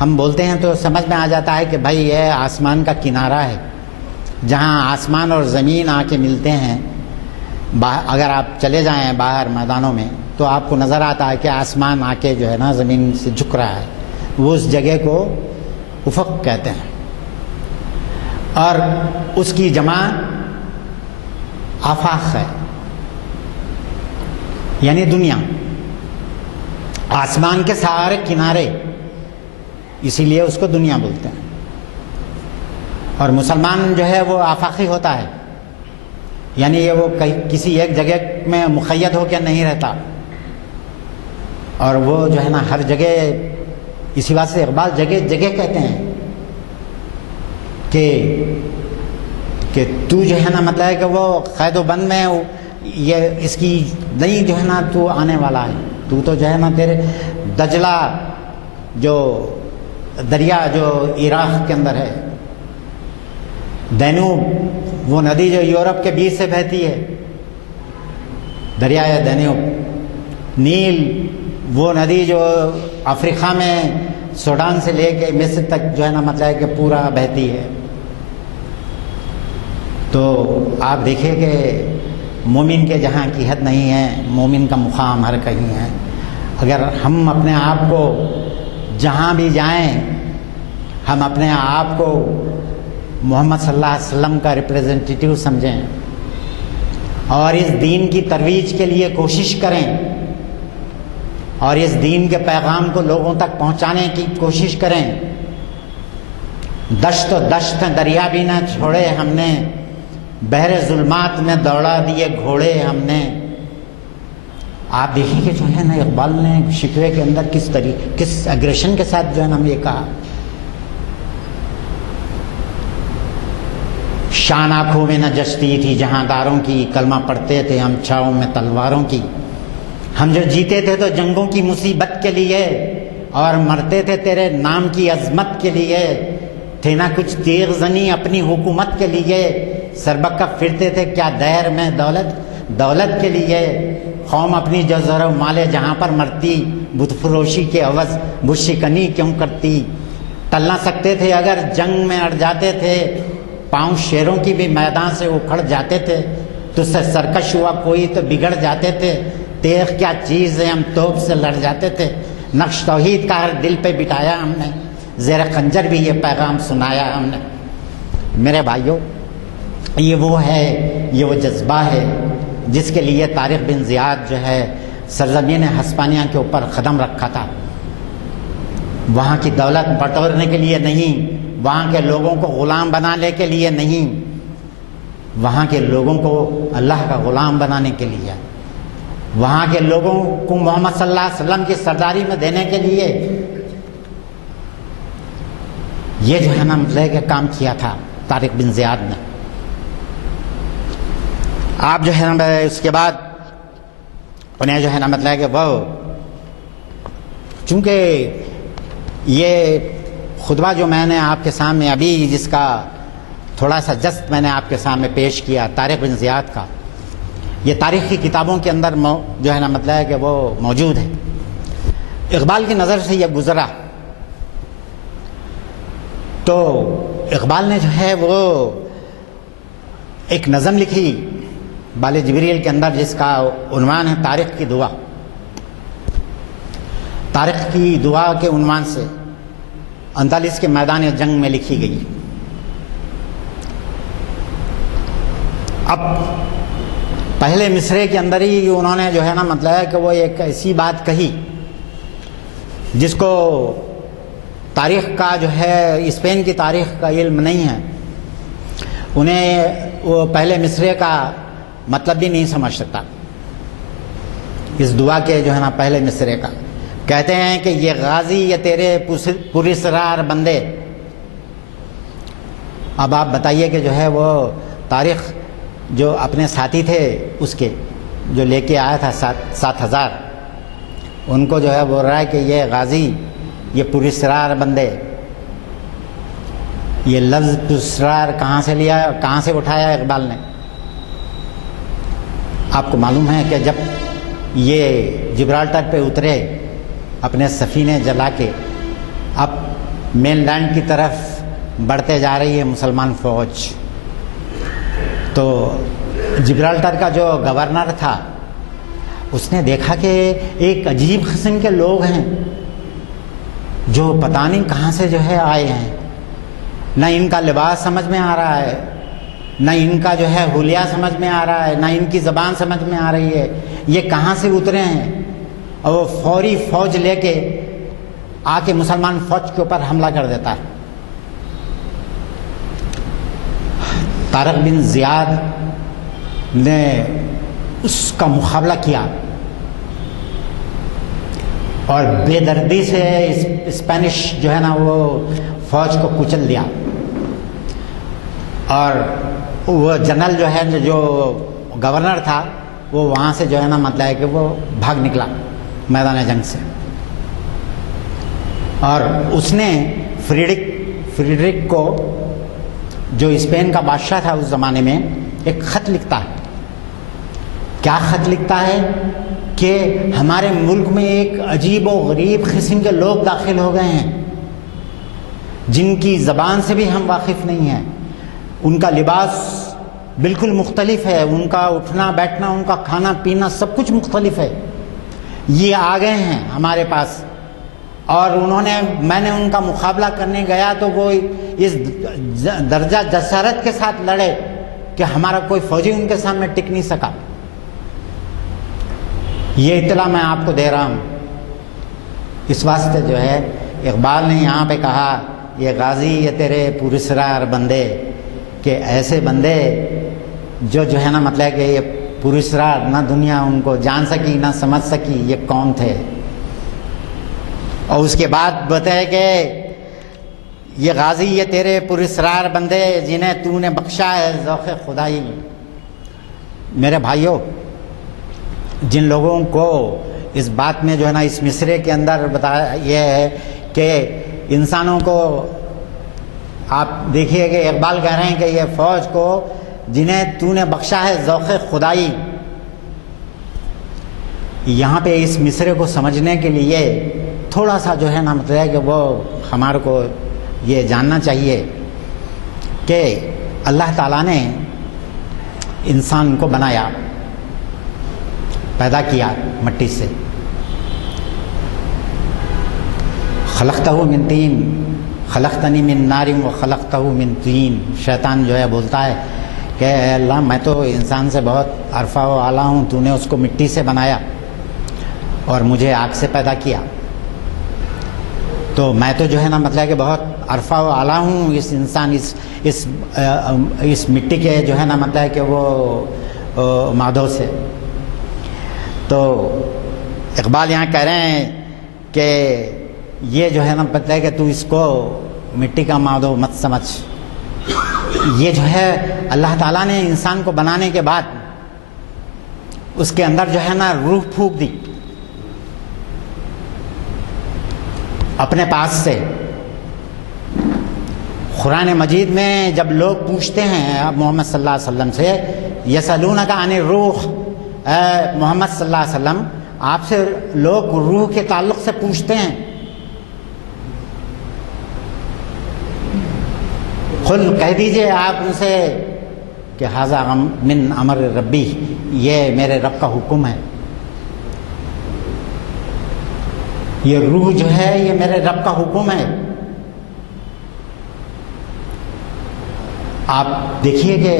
ہم بولتے ہیں تو سمجھ میں آ جاتا ہے کہ بھائی یہ آسمان کا کنارہ ہے جہاں آسمان اور زمین آ کے ملتے ہیں. اگر آپ چلے جائیں باہر میدانوں میں تو آپ کو نظر آتا ہے کہ آسمان آ کے جو ہے نا زمین سے جھک رہا ہے. وہ اس جگہ کو افق کہتے ہیں. اور اس کی جمع آفاق ہے، یعنی دنیا، آسمان کے سارے کنارے، اسی لیے اس کو دنیا بولتے ہیں. اور مسلمان جو ہے وہ آفاقی ہوتا ہے، یعنی یہ وہ کسی ایک جگہ میں مقید ہو کے نہیں رہتا، اور وہ جو ہے نا ہر جگہ. اسی واسطے اقبال جگہ جگہ کہتے ہیں کہ تو جو ہے نا مطلب ہے کہ وہ قید و بند میں یہ اس کی نہیں جو ہے نا تو آنے والا ہے. تو جو ہے نا تیرے دجلہ جو دریا جو عراق کے اندر ہے، دینوب وہ ندی جو یورپ کے بیچ سے بہتی ہے، دریائے دینوب، نیل وہ ندی جو افریقہ میں سوڈان سے لے کے مصر تک جو ہے نا مطلب ہے کہ پورا بہتی ہے. تو آپ دیکھیں کہ مومن کے جہاں کی حد نہیں ہے، مومن کا مقام ہر کہیں ہے. اگر ہم اپنے آپ کو جہاں بھی جائیں ہم اپنے آپ کو محمد صلی اللہ علیہ وسلم کا ریپریزنٹیٹیو سمجھیں اور اس دین کی ترویج کے لیے کوشش کریں اور اس دین کے پیغام کو لوگوں تک پہنچانے کی کوشش کریں. دشت و دشت دریا بھی نہ چھوڑے ہم نے، بحر ظلمات میں دوڑا دیے گھوڑے ہم نے. آپ دیکھیں کہ جو ہے نا اقبال نے شکوے کے اندر کس ایگریشن کے ساتھ جو ہے نا ہم یہ کہا. شان آنکھوں میں نہ جچتی تھی جہاں داروں کی، کلمہ پڑھتے تھے ہم چھاؤں میں تلواروں کی. ہم جو جیتے تھے تو جنگوں کی مصیبت کے لیے اور مرتے تھے تیرے نام کی عظمت کے لیے. تھے نہ کچھ تیغ زنی اپنی حکومت کے لیے، سربکف پھرتے تھے کیا دہر میں دولت کے لیے. قوم اپنی جو زر و مالے جہاں پر مرتی، بت فروشی کے عوض بت شکنی کیوں کرتی. ٹل نہ سکتے تھے اگر جنگ میں اڑ جاتے تھے، پاؤں شیروں کی بھی میدان سے اکھڑ جاتے تھے. تجھ سے سرکش ہوا کوئی تو بگڑ جاتے تھے، تیغ کیا چیز ہے ہم توپ سے لڑ جاتے تھے. نقش توحید کا ہر دل پہ بٹھایا ہم نے، زیر خنجر بھی یہ پیغام سنایا ہم نے. میرے بھائیوں، یہ وہ ہے، یہ وہ جذبہ ہے جس کے لیے طارق بن زیاد جو ہے سرزمین ہسپانیہ کے اوپر قدم رکھا تھا. وہاں کی دولت بٹورنے کے لیے نہیں، وہاں کے لوگوں کو غلام بنانے کے لیے نہیں، وہاں کے لوگوں کو اللہ کا غلام بنانے کے لیے، وہاں کے لوگوں کو محمد صلی اللہ علیہ وسلم کی سرداری میں دینے کے لیے یہ جو ہے نا مطلب کہ کام کیا تھا طارق بن زیاد نے. آپ جو ہے نا اس کے بعد انہیں جو ہے نا مطلب کہ وہ چونکہ یہ خطبہ جو میں نے آپ کے سامنے ابھی جس کا تھوڑا سا جست میں نے آپ کے سامنے پیش کیا طارق بن زیاد کا، یہ تاریخی کتابوں کے اندر جو ہے نا مطلب ہے کہ وہ موجود ہے. اقبال کی نظر سے یہ گزرا تو اقبال نے جو ہے وہ ایک نظم لکھی بال جبریل کے اندر جس کا عنوان ہے طارق کی دعا. طارق کی دعا کے عنوان سے اندلس کے میدان جنگ میں لکھی گئی. اب پہلے مصرے کے اندر ہی انہوں نے جو ہے نا مطلب ہے کہ وہ ایک ایسی بات کہی جس کو تاریخ کا جو ہے اسپین کی تاریخ کا علم نہیں ہے. انہیں وہ پہلے مصرے کا مطلب بھی نہیں سمجھ سکتا اس دعا کے جو ہے نا پہلے مصرے کا. کہتے ہیں کہ یہ غازی یہ تیرے پراسرار بندے. اب آپ بتائیے کہ جو ہے وہ طارق جو اپنے ساتھی تھے اس کے جو لے کے آیا تھا 7,000 ان کو جو ہے بول رہا ہے کہ یہ غازی یہ پراسرار بندے. یہ لفظ پراسرار کہاں سے لیا، کہاں سے اٹھایا اقبال نے؟ آپ کو معلوم ہے کہ جب یہ جبرالٹر پہ اترے اپنے سفینے جلا کے، اب مین لینڈ کی طرف بڑھتے جا رہی ہے مسلمان فوج، تو جبرالٹر کا جو گورنر تھا اس نے دیکھا کہ ایک عجیب قسم کے لوگ ہیں جو پتہ نہیں کہاں سے جو ہے آئے ہیں. نہ ان کا لباس سمجھ میں آ رہا ہے، نہ ان کا جو ہے حلیہ سمجھ میں آ رہا ہے، نہ ان کی زبان سمجھ میں آ رہی ہے. یہ کہاں سے اترے ہیں؟ اور وہ فوری فوج لے کے آ کے مسلمان فوج کے اوپر حملہ کر دیتا ہے. طارق بن زیاد نے اس کا مقابلہ کیا اور بے دردی سے اسپینش جو ہے نا وہ فوج کو کچل دیا. اور وہ جنرل جو ہے جو گورنر تھا وہ وہاں سے جو ہے نا مطلب ہے کہ وہ بھاگ نکلا میدان جنگ سے، اور اس نے فریڈرک کو جو اسپین کا بادشاہ تھا اس زمانے میں ایک خط لکھتا ہے. کیا خط لکھتا ہے کہ ہمارے ملک میں ایک عجیب و غریب قسم کے لوگ داخل ہو گئے ہیں جن کی زبان سے بھی ہم واقف نہیں ہیں، ان کا لباس بالکل مختلف ہے، ان کا اٹھنا بیٹھنا، ان کا کھانا پینا سب کچھ مختلف ہے. یہ آ گئے ہیں ہمارے پاس، اور میں نے ان کا مقابلہ کرنے گیا تو وہ اس درجہ جسارت کے ساتھ لڑے کہ ہمارا کوئی فوجی ان کے سامنے ٹک نہیں سکا. یہ اطلاع میں آپ کو دے رہا ہوں. اس واسطے جو ہے اقبال نے یہاں پہ کہا یہ غازی یہ تیرے پراسرار بندے، کہ ایسے بندے جو ہے نا مطلب کہ یہ پراسرار، نہ دنیا ان کو جان سکی نہ سمجھ سکی یہ کون تھے. اور اس کے بعد بتائے کہ یہ غازی یہ تیرے پراسرار بندے جنہیں تو نے بخشا ہے ذوق خدائی. میرے بھائیوں، جن لوگوں کو اس بات میں جو ہے نا اس مصرے کے اندر بتایا یہ ہے کہ انسانوں کو، آپ دیکھیے کہ اقبال کہہ رہے ہیں کہ یہ فوج کو جنہیں تو نے بخشا ہے ذوق خدائی. یہاں پہ اس مصرے کو سمجھنے کے لیے تھوڑا سا جو ہے نا مطلب ہے کہ وہ ہمارے کو یہ جاننا چاہیے کہ اللہ تعالیٰ نے انسان کو بنایا، پیدا کیا مٹی سے. خلقتہ من طین خلقتنی من نار و خلقتہ من طین. شیطان جو ہے بولتا ہے کہ اے اللہ میں تو انسان سے بہت عرفہ و اعلیٰ ہوں، تو نے اس کو مٹی سے بنایا اور مجھے آگ سے پیدا کیا، تو میں تو جو ہے نا مطلب کہ بہت عرفہ و اعلیٰ ہوں اس انسان اس مٹی کے جو ہے نا مطلب کہ وہ مادوں سے. تو اقبال یہاں کہہ رہے ہیں کہ یہ جو ہے نا پتہ ہے کہ تو اس کو مٹی کا مادو مت سمجھ. یہ جو ہے اللہ تعالیٰ نے انسان کو بنانے کے بعد اس کے اندر جو ہے نا روح پھونک دی اپنے پاس سے. قرآن مجید میں جب لوگ پوچھتے ہیں اب محمد صلی اللہ علیہ وسلم سے، یسألونک عن الروح، اے محمد صلی اللہ علیہ وسلم آپ سے لوگ روح کے تعلق سے پوچھتے ہیں، قل کہہ دیجئے آپ ان سے کہ ھذا من امر ربی، یہ میرے رب کا حکم ہے. یہ روح جو ہے یہ میرے رب کا حکم ہے. آپ دیکھیے کہ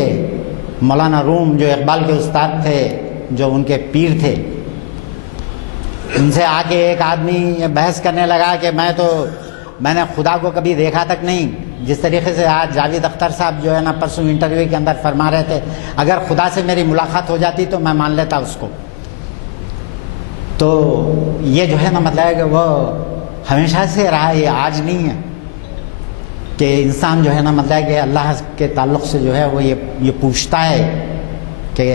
مولانا روم جو اقبال کے استاد تھے، جو ان کے پیر تھے، ان سے آ کے ایک آدمی بحث کرنے لگا کہ میں نے خدا کو کبھی دیکھا تک نہیں. جس طریقے سے آج جاوید اختر صاحب جو ہے نا پرسوں انٹرویو کے اندر فرما رہے تھے اگر خدا سے میری ملاقات ہو جاتی تو میں مان لیتا اس کو. تو یہ جو ہے نا مطلب ہے کہ وہ ہمیشہ سے رہا، یہ آج نہیں ہے کہ انسان جو ہے نا مطلب ہے کہ اللہ کے تعلق سے جو ہے وہ یہ پوچھتا ہے کہ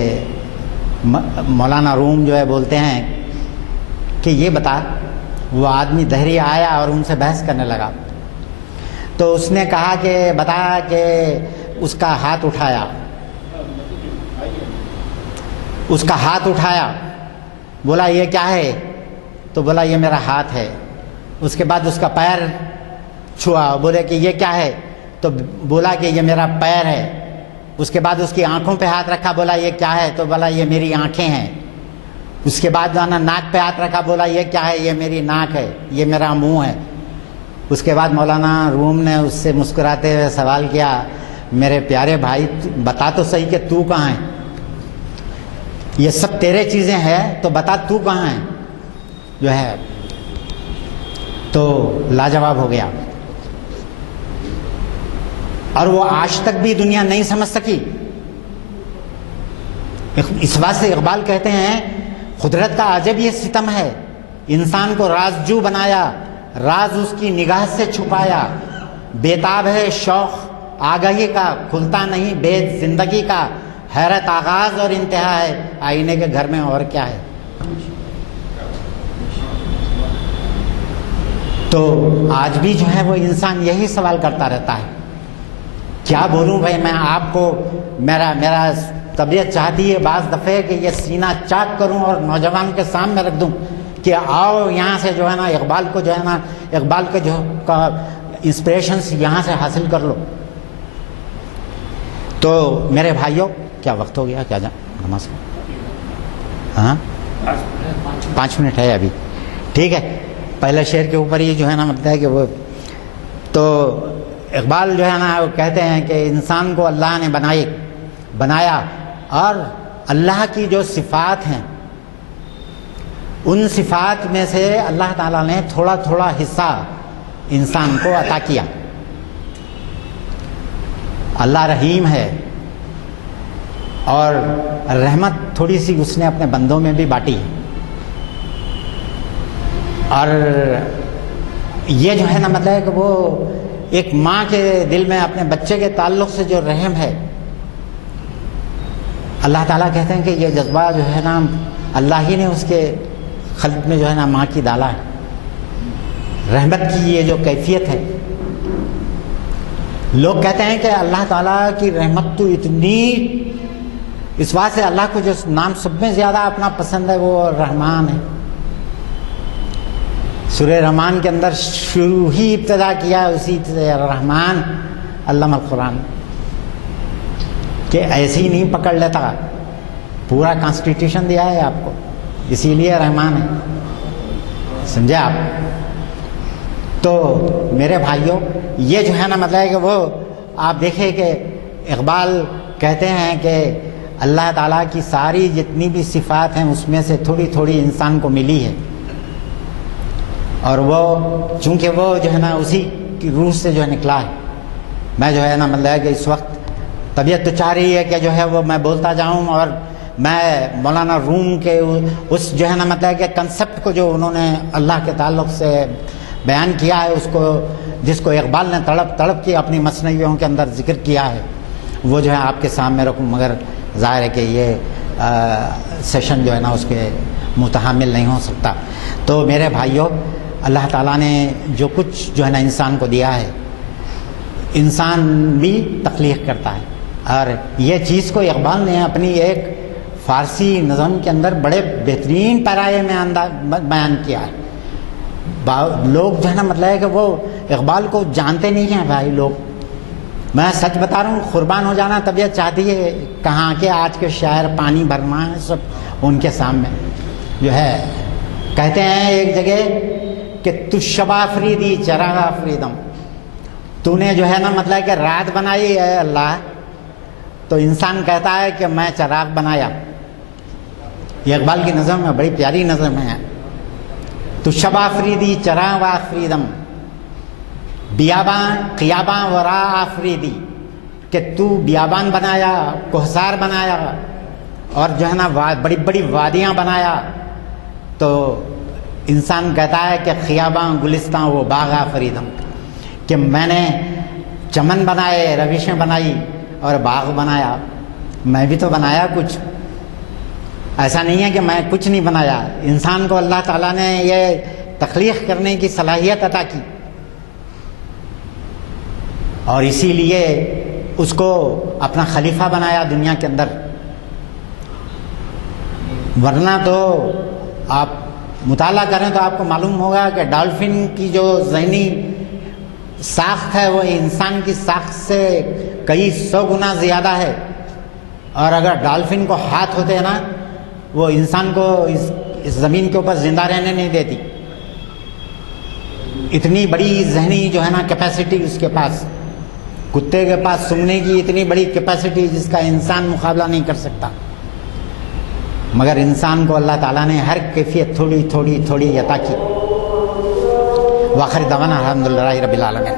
مولانا روم جو ہے بولتے ہیں کہ یہ بتا. وہ آدمی دہری آیا اور ان سے بحث کرنے لگا تو اس نے کہا کہ بتا کہ اس کا ہاتھ اٹھایا، بولا یہ کیا ہے؟ تو بولا یہ میرا ہاتھ ہے. اس کے بعد اس کا پیر چھوا، بولے کہ یہ کیا ہے؟ تو بولا کہ یہ میرا پیر ہے. اس کے بعد اس کی آنکھوں پہ ہاتھ رکھا، بولا یہ کیا ہے؟ تو بولا یہ میری آنکھیں ہیں. اس کے بعد ناک پہ ہاتھ رکھا، بولا یہ کیا ہے؟ یہ میری ناک ہے، یہ میرا منہ ہے. اس کے بعد مولانا روم نے اس سے مسکراتے ہوئے سوال کیا، میرے پیارے بھائی بتا تو صحیح کہ تو کہاں ہے؟ یہ سب تیرے چیزیں ہیں تو بتا تو کہاں ہے جو ہے. تو لاجواب ہو گیا اور وہ آج تک بھی دنیا نہیں سمجھ سکی. اس بات سے اقبال کہتے ہیں قدرت کا عجب یہ ستم ہے، انسان کو رازجو بنایا، راز اس کی نگاہ سے چھپایا. بیتاب ہے شوق آگاہی کا کھلتا نہیں بید زندگی کا، حیرت آغاز اور انتہا ہے، آئینے کے گھر میں اور کیا ہے. تو آج بھی جو ہے وہ انسان یہی سوال کرتا رہتا ہے، کیا بولوں بھائی میں آپ کو. میرا طبیعت چاہتی ہے بعض دفعے کہ یہ سینہ چاک کروں اور نوجوان کے سامنے رکھ دوں کہ آؤ یہاں سے جو ہے نا اقبال کے جو انسپریشنس یہاں سے حاصل کر لو. تو میرے بھائیوں، کیا وقت ہو گیا کیا نماز کا؟ ہاں 5 منٹ ہے ابھی، ٹھیک ہے. پہلے شعر کے اوپر یہ جو ہے نا مطلب ہے کہ وہ تو اقبال جو ہے نا وہ کہتے ہیں کہ انسان کو اللہ نے بنایا اور اللہ کی جو صفات ہیں ان صفات میں سے اللہ تعالیٰ نے تھوڑا تھوڑا حصہ انسان کو عطا کیا. اللہ رحیم ہے اور رحمت تھوڑی سی اس نے اپنے بندوں میں بھی بانٹی ہے. اور یہ جو ہے نا مطلب ہے کہ وہ ایک ماں کے دل میں اپنے بچے کے تعلق سے جو رحم ہے، اللہ تعالیٰ کہتے ہیں کہ یہ جذبہ جو ہے نا اللہ ہی نے اس کے خلق میں جو ہے نا ماں کی ڈالا ہے. رحمت کی یہ جو کیفیت ہے، لوگ کہتے ہیں کہ اللہ تعالیٰ کی رحمت تو اتنی، اس بات سے اللہ کو جو نام سب میں زیادہ اپنا پسند ہے وہ رحمان ہے. سورہ رحمان کے اندر شروع ہی ابتدا کیا اسی سے رحمان علم القرآن، کہ ایسی نہیں پکڑ لیتا، پورا کانسٹیٹیوشن دیا ہے آپ کو، اسی لیے رحمان ہے. سمجھے آپ؟ تو میرے بھائیوں یہ جو ہے نا مطلب ہے کہ وہ آپ دیکھیں کہ اقبال کہتے ہیں کہ اللہ تعالیٰ کی ساری جتنی بھی صفات ہیں اس میں سے تھوڑی تھوڑی انسان کو ملی ہے. اور وہ چونکہ وہ جو ہے نا اسی کی روح سے جو ہے نکلا ہے. میں جو ہے نا مطلب ہے کہ اس وقت طبیعت تو چاہ رہی ہے کہ جو ہے وہ میں بولتا جاؤں اور میں مولانا روم کے اس جو ہے نا مطلب ہے کہ کنسپٹ کو جو انہوں نے اللہ کے تعلق سے بیان کیا ہے، اس کو جس کو اقبال نے تڑپ کی اپنی مثنویوں کے اندر ذکر کیا ہے، وہ جو ہے آپ کے سامنے رکھوں، مگر ظاہر ہے کہ یہ سیشن جو ہے نا اس کے متحمل نہیں ہو سکتا. تو میرے بھائیوں، اللہ تعالیٰ نے جو کچھ جو ہے نا انسان کو دیا ہے، انسان بھی تخلیق کرتا ہے. اور یہ چیز کو اقبال نے اپنی ایک فارسی نظم کے اندر بڑے بہترین پیرائے میں بیان کیا ہے. لوگ جو ہے نا مطلب ہے کہ وہ اقبال کو جانتے نہیں ہیں بھائی لوگ. میں سچ بتا رہا ہوں، قربان ہو جانا طبیعت چاہتی ہے. کہاں کے آج کے شاعر پانی بھرنا ہے سب ان کے سامنے جو ہے. کہتے ہیں ایک جگہ کہ تو شب آفریدی چراغ آفریدم، تو نے جو ہے نا مطلب کہ رات بنائی ہے اللہ، تو انسان کہتا ہے کہ میں چراغ بنایا. یہ اقبال کی نظم ہے، بڑی پیاری نظم ہے. تو شب آفریدی چراغ آفریدم، بیابان قیاباں ورا آفریدی، کہ تو بیابان بنایا، کوہسار بنایا، اور جو ہے نا بڑی بڑی وادیاں بنایا. تو انسان کہتا ہے کہ خیاباں گلستاں وہ باغ آفریدم، کہ میں نے چمن بنائے، روشیں بنائی اور باغ بنایا. میں بھی تو بنایا کچھ، ایسا نہیں ہے کہ میں کچھ نہیں بنایا. انسان کو اللہ تعالیٰ نے یہ تخلیق کرنے کی صلاحیت عطا کی، اور اسی لیے اس کو اپنا خلیفہ بنایا دنیا کے اندر. ورنہ تو آپ مطالعہ کریں تو آپ کو معلوم ہوگا کہ ڈالفن کی جو ذہنی ساخت ہے وہ انسان کی ساخت سے کئی 100 گنا زیادہ ہے. اور اگر ڈالفن کو ہاتھ ہوتے ہیں نا، وہ انسان کو اس زمین کے اوپر زندہ رہنے نہیں دیتی. اتنی بڑی ذہنی جو ہے نا کیپیسٹی اس کے پاس، کتے کے پاس سننے کی اتنی بڑی کیپیسٹی جس کا انسان مقابلہ نہیں کر سکتا. مگر انسان کو اللہ تعالیٰ نے ہر کیفیت تھوڑی تھوڑی تھوڑی عطا کی. وآخر دعوانا الحمدللہ رب العالمین.